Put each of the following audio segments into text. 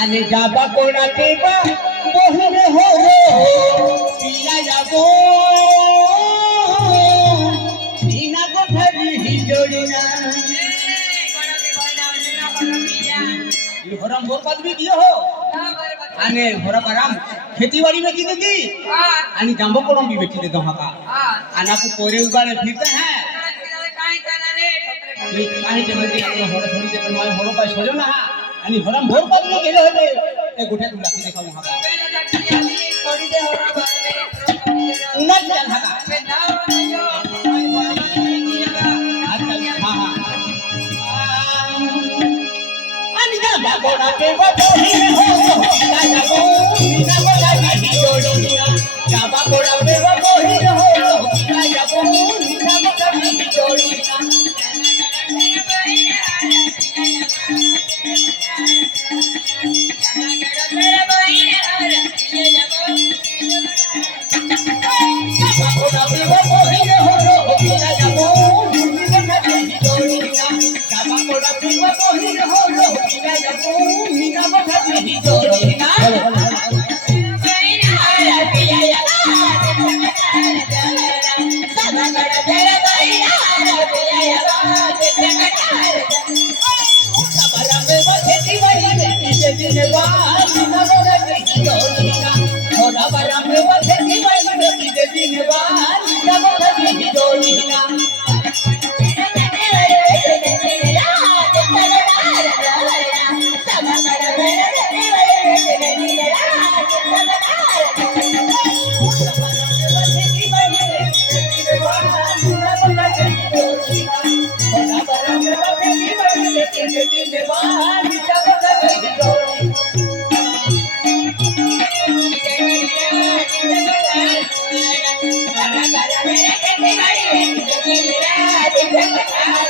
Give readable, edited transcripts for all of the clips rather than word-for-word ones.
आणि जाबा कोणाचे बहिरे हो पिया जाबो बिना कोठारी ही जोडीना हरम बोर पदवी दियो हो आणि हरम आराम खेतीबाड़ी में की देती आणि जांबो कोडम भी बेची देता हका आणि आपको कोरे उगाने फिरते हैं ये काही ते म्हणजे आपण हर थोडी ते माय हर पाय सजो ना आणि हरम बोर पदवी गेले होते ते गोठ्या तुला की देखाऊ हका थोडी दे हरम उन्हात जाल हका Bora que va bohi ho la jago mina bola ni jodiya jaba bora que va bohi ho la jago mina bola ni jodiya bora que va bohi ho la jago mina bola ni jodiya jaba bora que va bohi ho Mina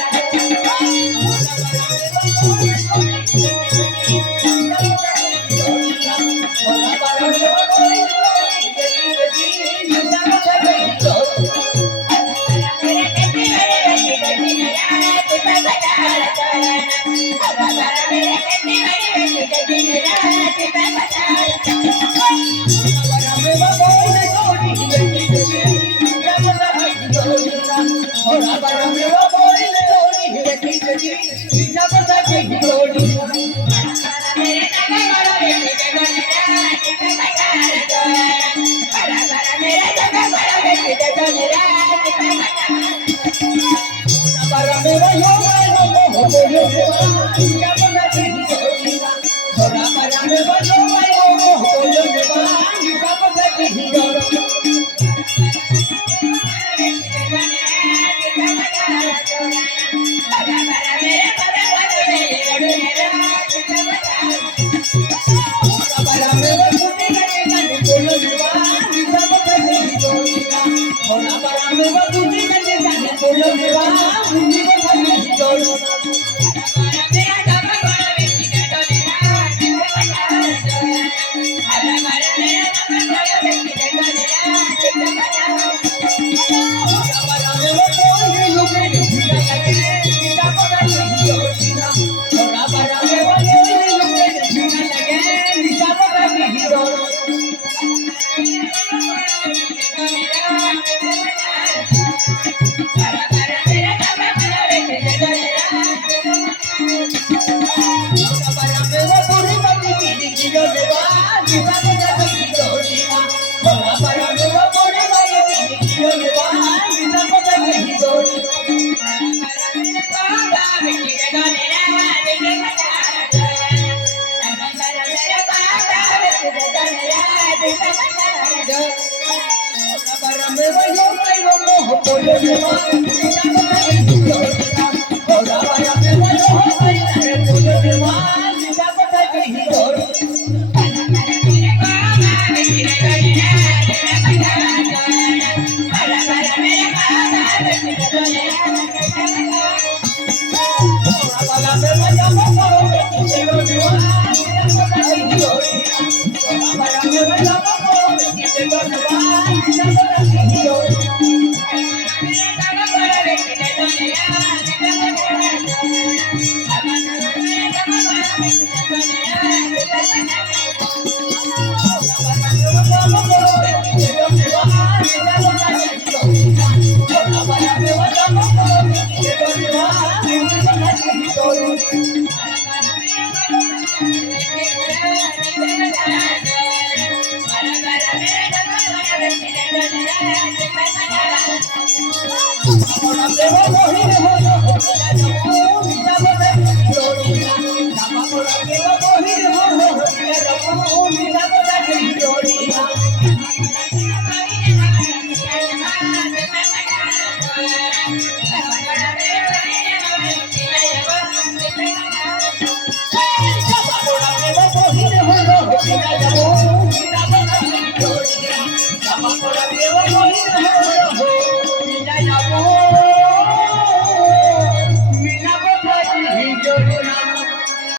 bata di jodina প্রেম মহিনে